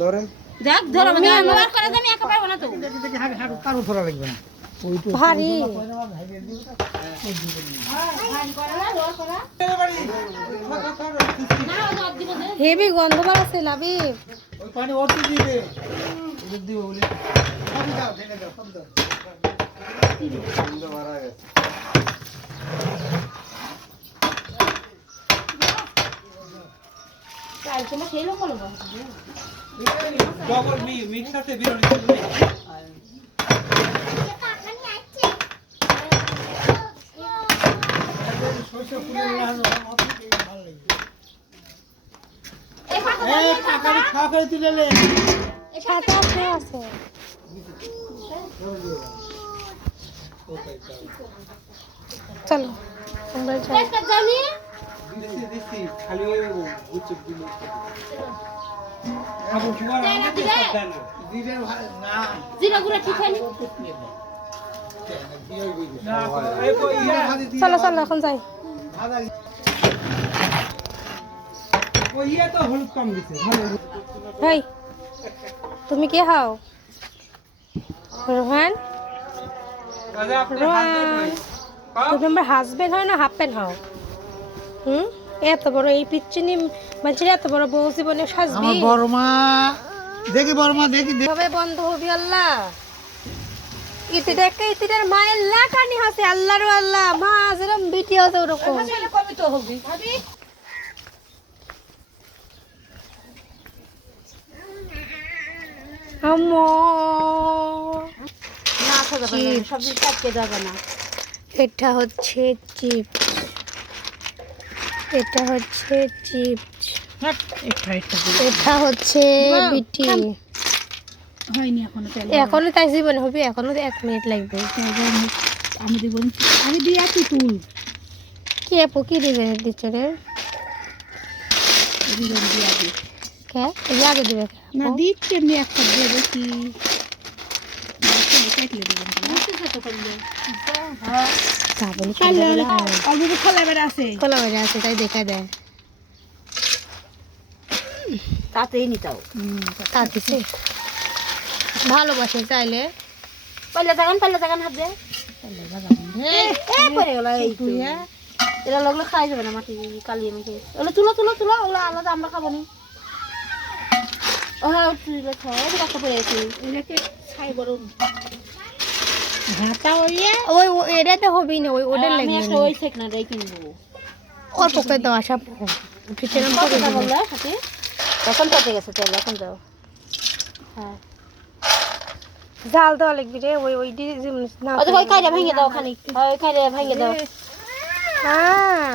ধরেন দেখ ধরো আমি আমার করে দেন একা পারবো না তো কারো ধরা লাগবে না ভারী হেভি গন্ধ বাড়াচ্ছে লাবিব ওই পানি ওর দিবে ওদের দিব বলে সব দাও ঢেলে দাও সব দাও সুন্দর মারা গেছে কাল তোমার সেই লোক বলবো ডবল মিক্স আছে বিরিয়ানি করবে সরষে ফুলের লাগানো ভালো লাগে এই কাকারি খাওয়া করে তুলে নে সাথে আছে চলো আমরা যাই জানি দিছি খালি ওই গুচ্ছ দিলে আবু সুগার আমাদের সব দেয় না দিলে না জিরা গুড়া ঠিক খালি না এই কই চলো চলো এখন যাই ভাজা ওই ইয়া তো হলুদ কম দিছে ভালো ভাই তুমি কি খাও রোহান রাজা আপনি রোহান তুমি আমার হাজবেন্ড হয় না হাফপ্যান্ট হও এত বড় এই পিচ্চিনি মানুষের এত বড় বউ জীবনে সাজবি আমার বড় মা দেখি বড় মা দেখি তবে বন্ধ হবি আল্লাহ ইতিটার মায়ের লাকানি হাসে আল্লাহর আল্লাহ মা যেরকম বিটি আছে ওরকম কবি তো হবি ভাবি আম্মু না খাবে না সবজি কাটতে যাবে না এটা হচ্ছে চিপস এটা হচ্ছে চিপস এটা হচ্ছে বিটি হয়নি এখনো তেল এখনো তাই জীবনে হবে এখনো 1 মিনিট লাগবে আমি দিব আমি দিয়ে আছি তুল কি আপু কি দিবে দিচ্ছে রে দিবেন দিয়ে আছি কে এই আগে দিবে না দিচ্ছি আমি একটা দিয়ে দেখি কেটে দিবেন ছোট করলে সাবনি অল্প খোলা বেড়া আছে খোলা হয়ে আছে তাই দেখা দেয় তাতেই নিতাও তা দিছে ভালোবাসে চাইলে পাল্লা জাগান হাত দে পরে গেল এই তুই এরা লাগলে খাই যাবে না মাটি কালি মেখে ওগুলো তুলো ওগুলো আলাদা আমরা খাবো না ও হ্যাঁ তুই খাও এই রাখা পড়ে আছে এটাকে খাই বড় হাতা ওই এটাতে হবেই না ওই ওটা আমি লাগবে একটা ওই সেক না দেই কিনবো অল্প করে দাও আশা পিছনে করে কথা বললা সাথে তখন পড়ে গেছে তেল এখন দাও হ্যাঁ জাল দেওয়া লাগবে রে ওই না ওই কাইরা ভেঙে দাও খানিক ওই কাইরা ভেঙে দাও হ্যাঁ